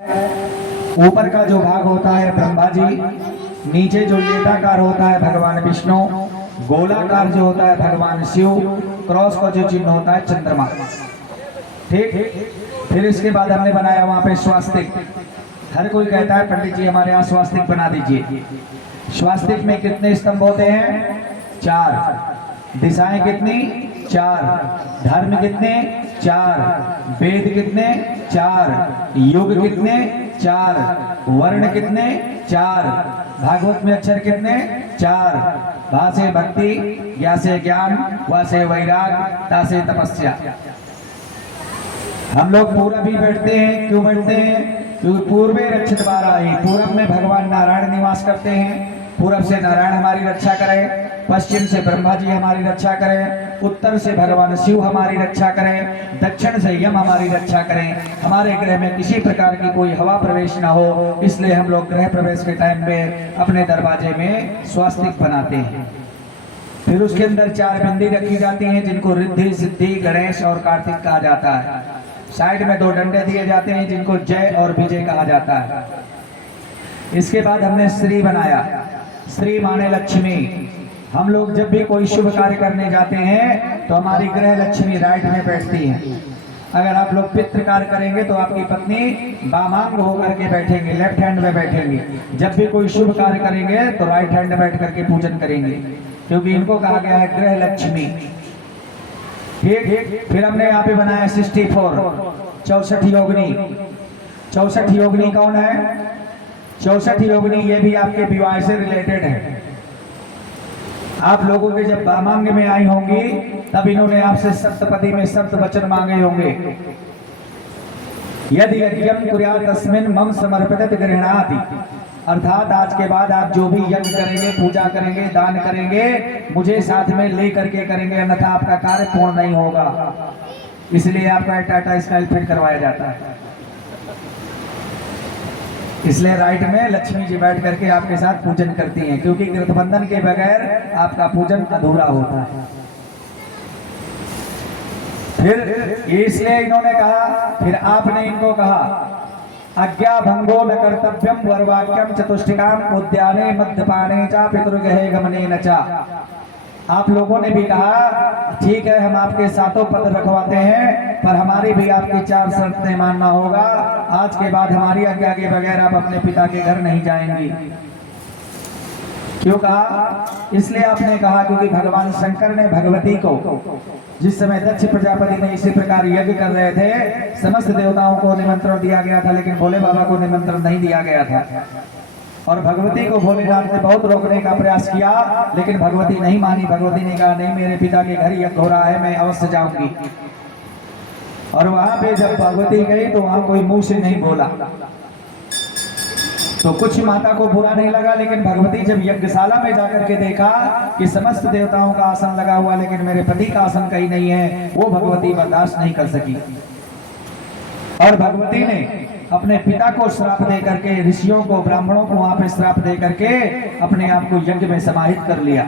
ऊपर का जो भाग होता है ब्रह्मा जी, नीचे जो लेटाकार होता है भगवान विष्णु, गोलाकार जो होता है भगवान शिव, क्रॉस का जो चिन्ह होता है चंद्रमा। ठीक। फिर इसके बाद हमने बनाया वहां पे स्वास्तिक। हर कोई कहता है पंडित जी हमारे यहाँ स्वास्तिक बना दीजिए। स्वास्तिक में कितने स्तंभ होते हैं? 4। दिशाएं कितनी? 4। धर्म कितने? 4। वेद कितने? 4। युग कितने? 4। वर्ण कितने? 4। भागवत में अक्षर कितने? 4। भा से भक्ति, ज्ञा से ज्ञान, वा से वैराग, ता से तपस्या। हम लोग पूरब भी बैठते हैं। क्यों बैठते हैं? क्योंकि पूर्वे रक्षित बाराही, पूरब में भगवान नारायण निवास करते हैं। पूरब से नारायण हमारी रक्षा करें, पश्चिम से ब्रह्मा जी हमारी रक्षा करें, उत्तर से भगवान शिव हमारी रक्षा करें, दक्षिण से यम हमारी रक्षा करें। हमारे ग्रह में किसी प्रकार की कोई हवा प्रवेश ना हो, इसलिए हम लोग गृह प्रवेश के टाइम में अपने दरवाजे में स्वास्तिक बनाते हैं। फिर उसके अंदर 4 बिंदी रखी जाती हैं जिनको रिद्धि, सिद्धि, गणेश और कार्तिक कहा जाता है। साइड में 2 डंडे दिए जाते हैं जिनको जय और विजय कहा जाता है। इसके बाद हमने श्री बनाया। श्री माने लक्ष्मी। हम लोग जब भी कोई शुभ कार्य करने जाते हैं तो हमारी ग्रह लक्ष्मी राइट में बैठती है। अगर आप लोग पितृ कार्य करेंगे तो आपकी पत्नी वामांग होकर के बैठेंगे, लेफ्ट हैंड में बैठेंगे। जब भी कोई शुभ कार्य करेंगे तो राइट हैंड में बैठ करके पूजन करेंगे, क्योंकि इनको कहा गया है ग्रह लक्ष्मी। ठीक। फिर हमने यहाँ पे बनाया 64, 64 योगिनी। 64 योगिनी कौन है? 64 योगिनी ये भी आपके विवाह से रिलेटेड है। आप लोगों के जब वामांग में आई होंगी तब इन्होंने आपसे सप्तपदी में सप्त वचन मांगे होंगे। यदि यज्ञं कुर्यात् तस्मिन् मम समर्पित गृह्णाति, अर्थात आज के बाद आप जो भी यज्ञ करेंगे, पूजा करेंगे, दान करेंगे, मुझे साथ में ले करके करेंगे, अन्यथा आपका कार्य पूर्ण नहीं होगा। इसलिए आपका टाटा स्काई फिट करवाया जाता है। इसलिए राइट में लक्ष्मी जी बैठ करके आपके साथ पूजन करती हैं, क्योंकि गृहबंधन के बगैर आपका पूजन अधूरा होता है। फिर इसलिए इन्होंने कहा, फिर आपने इनको कहा अज्ञा भंगो न कर्तव्यम वरवाक्यम चतुष्टिकाम उद्याने मध्यपाने चा पितृगृहे गमने न चा। आप लोगों ने भी कहा ठीक है हम आपके सातों पद रखवाते हैं, पर हमारी भी आपकी 4 शर्तें मानना होगा। आज के बाद हमारी आज्ञा के बगैर आप अपने पिता के घर नहीं जाएंगी। क्यों कहा? इसलिए आपने कहा क्योंकि भगवान शंकर ने भगवती को, जिस समय दक्ष प्रजापति ने इसी प्रकार यज्ञ कर रहे थे, समस्त देवताओं को निमंत्रण दिया गया था, लेकिन भोले बाबा को निमंत्रण नहीं दिया गया था। और भगवती को भोलेनाथ ने बहुत रोकने का प्रयास किया, लेकिन भगवती नहीं मानी। भगवती ने कहा नहीं, मेरे पिता के घर यज्ञ हो रहा है, मैं अवश्य जाऊंगी। और वहां पे जब भगवती गई तो वहां कोई मुंह से नहीं बोला, तो कुछ माता को बुरा नहीं लगा। लेकिन भगवती जब यज्ञशाला में जाकर के देखा कि समस्त देवताओं का आसन लगा हुआ लेकिन मेरे पति का आसन कहीं नहीं है, वो भगवती बर्दाश्त नहीं कर सकी। और भगवती ने अपने पिता को श्राप दे करके, ऋषियों को, ब्राह्मणों को वहां पे श्राप दे करके अपने आप को यज्ञ में समाहित कर लिया।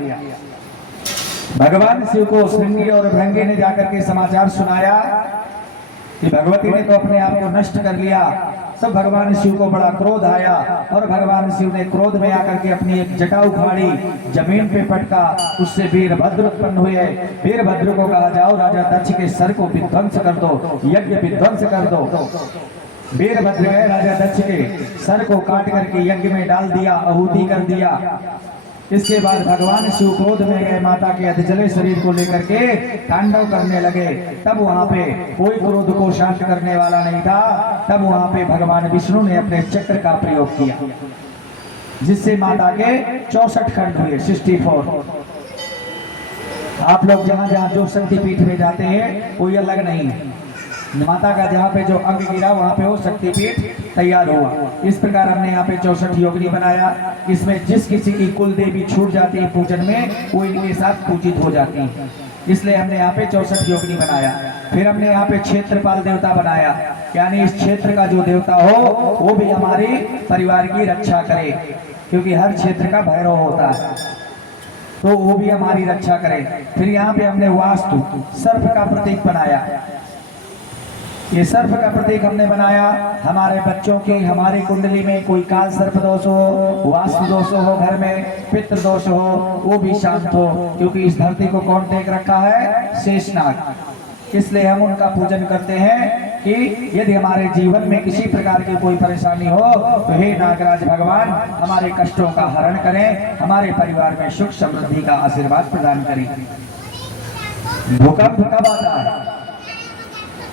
भगवान शिव को श्रृंगी और भृंगी ने जाकर के समाचार सुनाया कि भगवती ने तो अपने आप को नष्ट कर लिया। सब भगवान शिव को बड़ा क्रोध आया और भगवान शिव ने क्रोध में आकर के अपनी एक जटा उखाड़ी, जमीन पे पटका, उससे वीरभद्र उत्पन्न हुए। वीरभद्र को कहा जाओ राजा दक्ष के सर को विध्वंस कर दो, यज्ञ विध्वंस कर दो। वीरभद्र गए, राजा दक्ष के सर को काट करके यज्ञ में डाल दिया, आहुति कर दिया। इसके बाद भगवान शिव क्रोध में गए, माता के अधजले शरीर को लेकर के तांडव करने लगे। तब वहां पे कोई क्रोध को शांत करने वाला नहीं था। तब वहां पे भगवान विष्णु ने अपने चक्र का प्रयोग किया, जिससे माता के 64 खंड हुए, 64। आप लोग जहां जहां जो शक्तिपीठ में जाते हैं कोई अलग नहीं है। माता का जहाँ पे जो अंग गिरा वहाँ पे वो शक्तिपीठ तैयार हुआ। इस प्रकार हमने यहाँ पे 64 योगिनी बनाया। इसमें जिस किसी की कुल देवी छूट जाती है पूजन में, वो इनके साथ पूजित हो जाती है, इसलिए हमने यहाँ पे 64 योगिनी बनाया। फिर हमने यहाँ पे क्षेत्रपाल देवता बनाया, यानी इस क्षेत्र का जो देवता हो वो भी हमारी परिवार की रक्षा करे, क्योंकि हर क्षेत्र का भैरव होता है, तो वो भी हमारी रक्षा करे। फिर यहाँ पे हमने वास्तु सर्प का प्रतीक बनाया। ये सर्प का प्रतीक हमने बनाया। हमारे बच्चों की हमारी कुंडली में कोई काल सर्प दोष हो, वास्तु दोष हो, घर में पितृ दोष हो, वो भी शांत हो, क्योंकि इस धरती को कौन टेक रखा है? शेषनाग। इसलिए हम उनका पूजन करते हैं कि यदि हमारे जीवन में किसी प्रकार की कोई परेशानी हो तो हे नागराज भगवान हमारे कष्टों का हरण करें, हमारे परिवार में सुख समृद्धि का आशीर्वाद प्रदान करें। भूकंप कब आता है?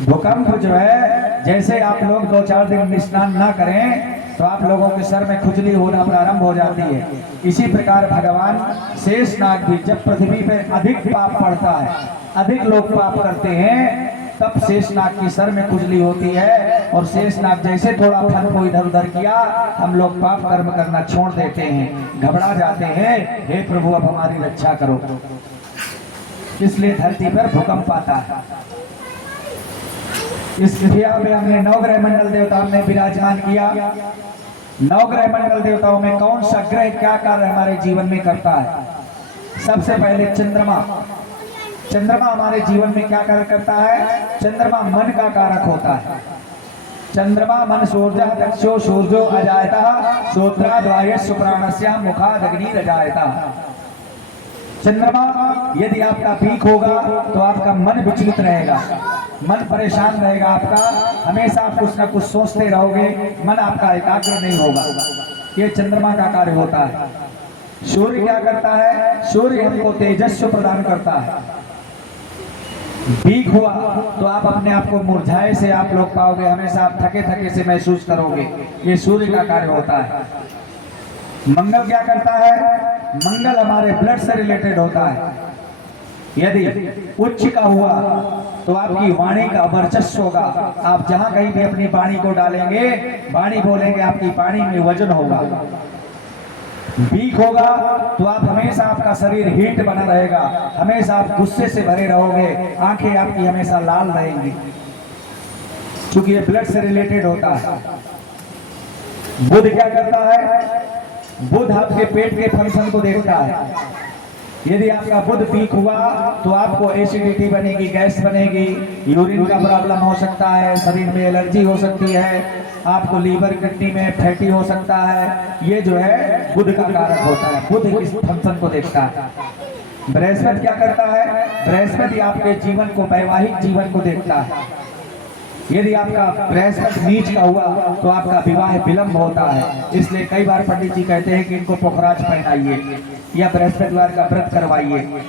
भूकंप जो है, जैसे आप लोग 2-4 दिन स्नान ना करें तो आप लोगों के सर में खुजली होना प्रारंभ हो जाती है। इसी प्रकार भगवान शेषनाग भी जब पृथ्वी पे अधिक पाप पड़ता है, अधिक लोग पाप करते हैं, तब शेषनाग की सर में खुजली होती है और शेषनाग जैसे थोड़ा फल को इधर उधर किया, हम लोग पाप कर्म करना छोड़ देते हैं, घबरा जाते हैं, हे प्रभु अब हमारी रक्षा करो। इसलिए धरती पर भूकंप आता है। इस पृथ्वी में हमने 9 ग्रह मंडल देवता हमने विराजमान किया। 9 ग्रह मंडल देवताओं में कौन सा ग्रह क्या कार्य हमारे जीवन में करता है? सबसे पहले चंद्रमा। चंद्रमा हमारे जीवन में क्या कार्य करता है? चंद्रमा मन का कारक होता है। चंद्रमा मन सूर्य दक्षो सूर्यो अजायतः श्रोत्राद्वायस्य प्राणस्य मुखादग्नि रजायतः। चंद्रमा यदि आपका वीक होगा तो आपका मन विचलित रहेगा, मन परेशान रहेगा, आपका हमेशा आप कुछ ना कुछ सोचते रहोगे, मन आपका एकाग्र नहीं होगा। ये चंद्रमा का कार्य होता है। सूर्य क्या करता है? सूर्य हमको तेजस्व प्रदान करता है। वीक हुआ तो आप अपने आप को मुरझाए से आप लोग पाओगे, हमेशा आप थके थके से महसूस करोगे। ये सूर्य का कार्य होता है। मंगल क्या करता है? मंगल हमारे ब्लड से रिलेटेड होता है। यदि उच्च का हुआ तो आपकी वाणी का वर्चस्व होगा। आप जहां कहीं भी अपनी वाणी को डालेंगे, वाणी बोलेंगे, आपकी वाणी में वजन होगा। वीक होगा तो आप हमेशा आपका शरीर हीट बना रहेगा, हमेशा आप गुस्से से भरे रहोगे, आंखें आपकी हमेशा लाल रहेंगी, क्योंकि ये ब्लड से रिलेटेड होता है। बुध क्या करता है? बुध आपके पेट के फंक्शन को देखता है। यदि आपका बुध वीक हुआ तो आपको एसिडिटी बनेगी, गैस बनेगी, यूरिन का प्रॉब्लम हो सकता है, शरीर में एलर्जी हो सकती है, आपको लीवर किडनी में फैटी हो सकता है। ये जो है बुध का कारक होता है, बुध इस फंक्शन को देखता है। बृहस्पति क्या करता है? बृहस्पति आपके जीवन को, वैवाहिक जीवन को देखता है। यदि आपका बृहस्पति नीच का हुआ तो आपका विवाह विलंब होता है। इसलिए कई बार पंडित जी कहते हैं कि इनको पोखराज पहनाइए या बृहस्पतिवार का व्रत करवाइए,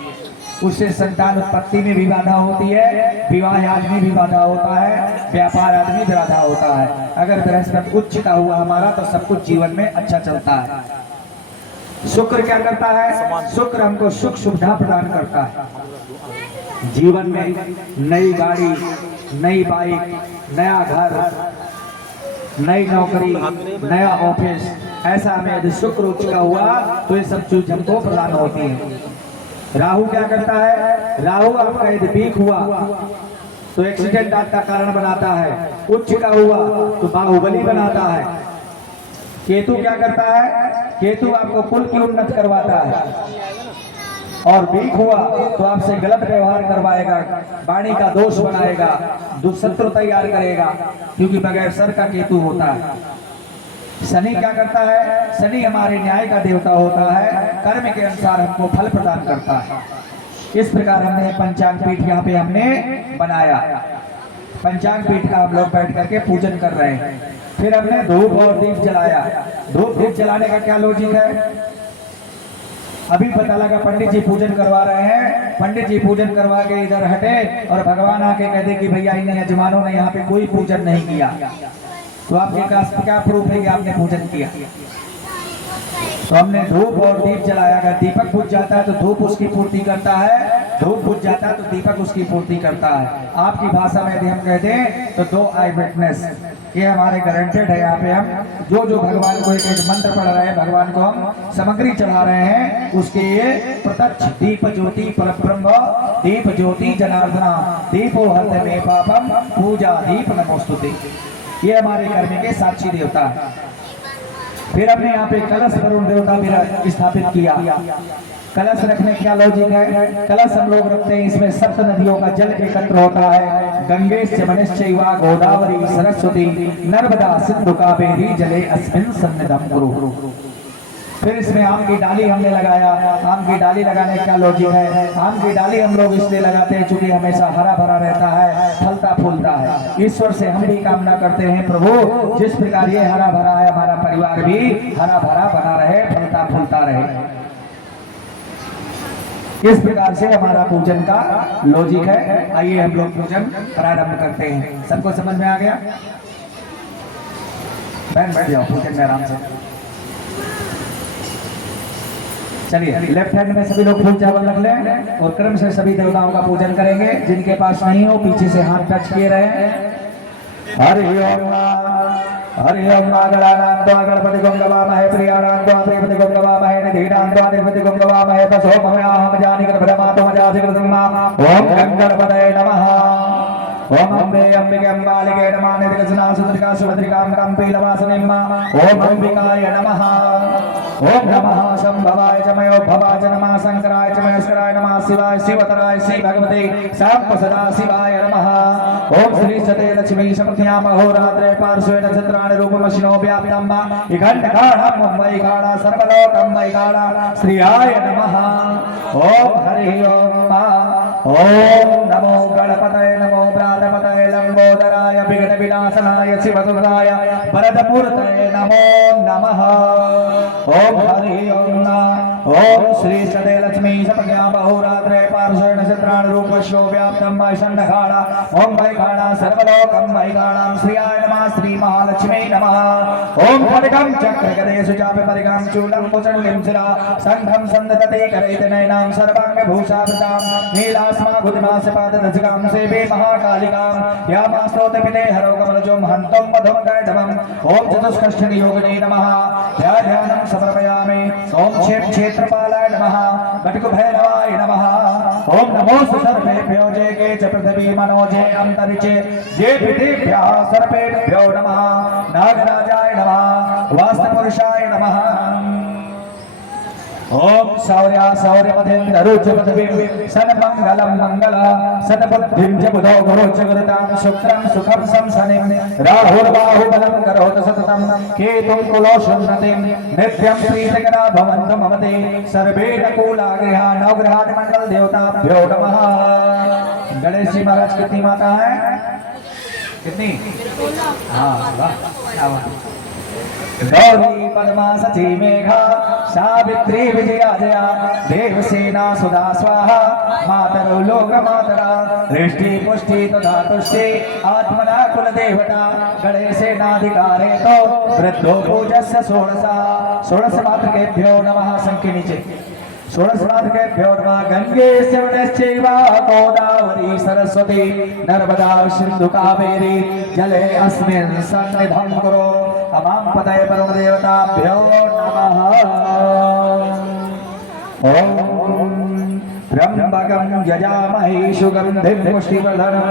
उससे संतान उत्पत्ति में भी बाधा होती है, विवाह आदमी भी बाधा होता है, व्यापार आदमी भी बाधा होता है। अगर बृहस्पति उच्च का हुआ हमारा तो सब कुछ जीवन में अच्छा चलता है। शुक्र क्या करता है? शुक्र हमको सुख सुविधा प्रदान करता है। जीवन में नई गाड़ी, नई बाइक, नया घर, नई नौकरी, नया ऑफिस, ऐसा हमें यदि शुक्र उच्च का हुआ तो ये सब चीज हमको प्रदान होती है। राहु क्या करता है? राहु आपका यदि वीक हुआ तो एक्सीडेंट का कारण बनाता है, उच्च का हुआ तो बाहुबली बनाता है। केतु क्या करता है? केतु आपको कुल की उन्नत करवाता है, और वीक हुआ तो आपसे गलत व्यवहार करवाएगा, वाणी का दोष बनाएगा, दुष्शत्रु तैयार करेगा, क्योंकि बगैर सर का केतु होता है। शनि क्या करता है? शनि हमारे न्याय का देवता होता है, कर्म के अनुसार हमको फल प्रदान करता है। इस प्रकार हमने पंचांग पीठ यहाँ पे हमने बनाया। पंचांग पीठ का हम लोग बैठ करके पूजन कर रहे हैं। फिर हमने धूप और दीप जलाया। धूप दीप जलाने का क्या लॉजिक है? अभी पता लगा पंडित जी पूजन करवा रहे हैं, पंडित जी पूजन करवा के इधर हटे और भगवान आके कह दे कि भैया इन यजमानों ने यहाँ पे कोई पूजन नहीं किया, तो आपके पास क्या प्रूफ है कि आपने पूजन किया? तो हमने धूप और दीप जलाया। अगर दीपक बुझ जाता है तो धूप उसकी पूर्ति करता है, धूप बुझ जाता है तो दीपक उसकी पूर्ति करता है। आपकी भाषा में यदि हम कह दें तो 2 आई विटनेस, ये हमारे गारंटेड है। यहाँ पे हम जो जो भगवान को एक एक मंत्र पढ़ रहे हैं, भगवान को हम सामग्री चढ़ा रहे हैं, उसके ये प्रत्यक्ष दीप ज्योति परब्रह्म दीप ज्योति जनार्दना दीपो हरते में पापम पूजा दीप नमोस्तुते, ये हमारे कर्म के साक्षी देवता है। फिर हमने यहाँ पे कलश वरुण देवता भी स्थापित किया। कलश रखने क्या लॉजिक है? कलश हम लोग रखते हैं, इसमें सप्त नदियों का जल एकत्र होता है। गंगे यमुनश्चैव गोदावरी सरस्वती नर्मदा सिंधु कावेरी जले अस्मिन् सन्निधं कुरु। फिर इसमें आम की डाली हमने लगाया। आम की डाली लगाने का लॉजिक है, आम की डाली हम लोग इसलिए लगाते हैं क्योंकि हमेशा हरा भरा रहता है, फलता फूलता है। ईश्वर से हम भी कामना करते हैं, प्रभु जिस प्रकार ये हरा भरा है हमारा परिवार भी हरा भरा बना रहे, फलता फूलता रहे। इस प्रकार से हमारा पूजन का लॉजिक है। आइए हम लोग पूजन प्रारंभ करते हैं। सबको समझ में आ गया? बैठ जाओ पूजन में आराम से। चलिए लेफ्ट हैंड में सभी लोग फूल चावल रख लें और क्रम से सभी देवताओं का पूजन करेंगे। जिनके पास नहीं हो पीछे से हाथ टच किए रहे। हरि ओम हरि ओम नागरानां त्वा गणपति गं गवामहे प्रियाणां त्वा प्रियपति गं गवामहे निधीनां त्वा निधीपति गं गवामहे पशो भवयाम जानिकर ब्रह्मातो मजासि कृतम्मा। ओम गणपतये नमः। ओम अम्बे अंबिके अम्बालिके नमः। निधिकसना सुद्रिका सुभद्रिकां कंपीलवासनिम्मा। ओम अंबिकाय नमः। ओम नमः शंभवाय च मयोद्भवाय च नमः। शंकराय च महेश्वराय नमः। शिवाय शिवतराय श्री भगवते साम्ब सदा शिवाय नमः। ओम श्री सते लक्ष्मी शक्त्याम अहोरात्रे पार्श्वे नक्षत्राणि रूपमशिनो व्याप्तं इखण्डकाणं वैकाणा सर्वलोकं वैकाणा श्रियाय नमः। ओम हरि ओम नमो गणपतये नमो प्राणपतये लंबोदराय विघ्न विनाशनाय शिवदुर्गाय वरदमूर्तये नमो नमः। ओम हरि ओम श्री सदे लक्ष्मी सपज्ञा बहुरात्रे पार्श्वे नक्षत्राणि रूपश्यो व्याप्तं वैषण्डखाणा ओम वैखाणा सर्वलोकं वैखाणां श्रियाय नमः। श्री महालक्ष्मी नमः। ओम खड्गं चक्रगदेषु चापि परिगं चूलं कुचण्डीं शिरा शङ्खं सन्दधते करैतनयनां सर्वाङ्ग भूषावृतां नीलास्मा भुतिमासपाददशकां सेवे महाकालिकां यामास्तोतपिते हरो कमलजों हन्तं मधुं कैटभम्। ओम चतुष्कष्ठनि योगिने नमः। ध्यानं समर्पयामि। ओम क्षेत्रपालाय नमः। कटिकुभैरवाय नमः। ओम नमो सर्वेभ्यो जे के च पृथिवी मनोजे अंतरिक्षे जे पितेभ्यः सर्वेभ्यो नमः। नागराजाय नमः। वास्तुपुरुषाय नमः। ओम शौर्या शौर्य मधेन्द्र रुच पृथ्वी सन्मंगलम मंगला सतबुद्धिं च बुधो गुरु च गुरुतां शुक्रं सुखं संसनिं राहुर्बाहुबलं करोति सततं केतुं कुलोषुन्नतिं नित्यं प्रीतिकरा भवन्तु मम ते सर्वे नकुला गृहा नवग्रहादि मंगल देवताभ्यो नमः। गणेश जी महाराज कितनी माता है? कितनी? हाँ वाह। गौरी पद्मा सची मेघा सावित्री विजया जया देवसेना सुधा स्वाहा मातरो लोक मातरा दृष्टि पुष्टि तथा तुष्टि आत्मना कुल देवता गणेशेनाधिकारे तो वृद्धो पूजस्य षोडश मातृकेभ्यो नमः। संख्या नीचे षोडश मातृकेभ्यो नमः। गंगे यमुनश्चैव गोदावरी सरस्वती नर्मदा सिंधु कावेरी जले अस्मिन् सन्निधं कुरु। अमां पतये परम देवताभ्यो नमः। ओम त्र्यंबकं यजामहे सुगंधिं पुष्टिवर्धनं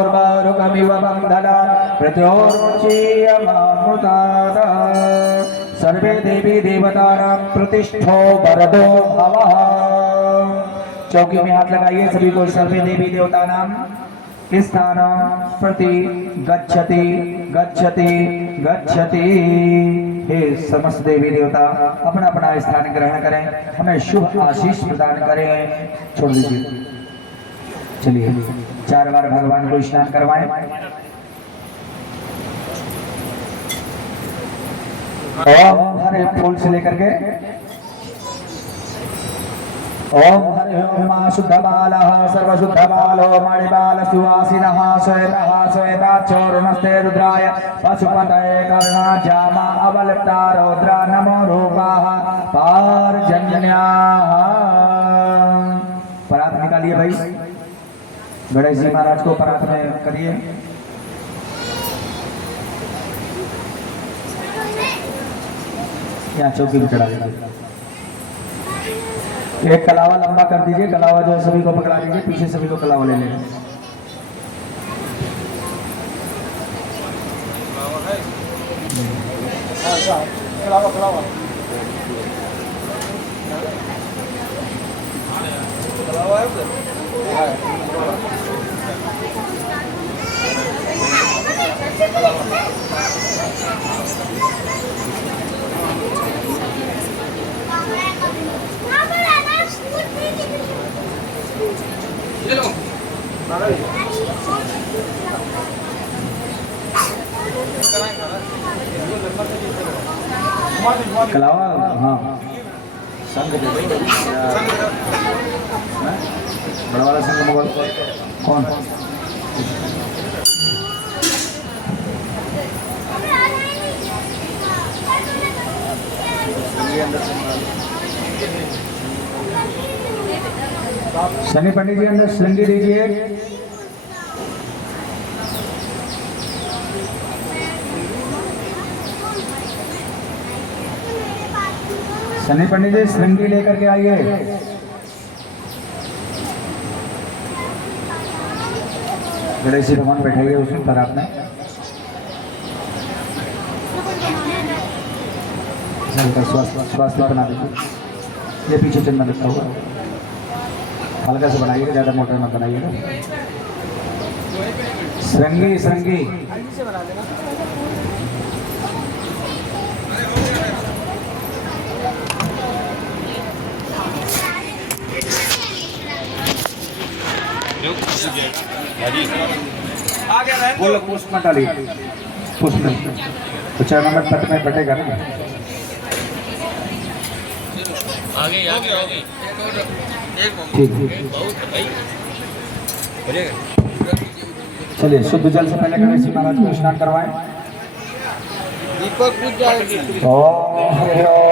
उर्वारुकमिव बन्धनात् प्रचोदयामामृतात्। सर्वे देवी देवतानां प्रतिष्ठो वरदो भवः। चौकी में हाथ लगाइए सभी को। सर्वे देवी देवतानां स्थानं प्रति गच्छति गच्छति गच्छति। हे समस्त देवी देवता अपना अपना स्थान ग्रहण करें, हमें शुभ आशीष प्रदान करें। छोड़ दीजिए। चलिए 4 बार भगवान को स्नान करवाएं। ओम हरे फूल से लेकर के ओम हरि ओम शुद्ध बालः सर्व शुद्ध बालो मणिबाल सुवासिनः श्वेतः श्वेताक्षोर्णस्ते रुद्राय पशुपतये कर्णाजामा अवलिप्ता रौद्रा नमो रूपाः पारजन्याः। परात निकालिए भाई। गणेश जी महाराज को परात में करिए। यहाँ चौकी पे चढ़ा दीजिए। एक कलावा लंबा कर दीजिए। कलावा जो सभी को पकड़ा दीजिए। पीछे सभी को कलावा ले लेंगे। कलावा हाँ संघ दे दो बड़ा वाला संघ मोबाइल कौन सनी पंडित जी अंदर श्रृंगी दीजिए। सनी पंडित जी श्रृंगी लेकर के आइए। गणेश जी भगवान बैठाइए उसमें पर आपने स्वास्थ्य बना दीजिए। ये पीछे चंदन रखा हुआ हल्का से बनाइएगा, ज़्यादा मोटर मत बनाइएगा। श्रृंगी श्रृंगी बोलो पोस्ट में डालिए, पोस्ट में तो 4 नंबर तक में बटेगा ना। आगे आगे आगे ठीक चलिए शुद्ध जल से पहले गणेश जी महाराज को स्नान करवाएं। दीपक पूज जाएगी। ओम हरि ओम।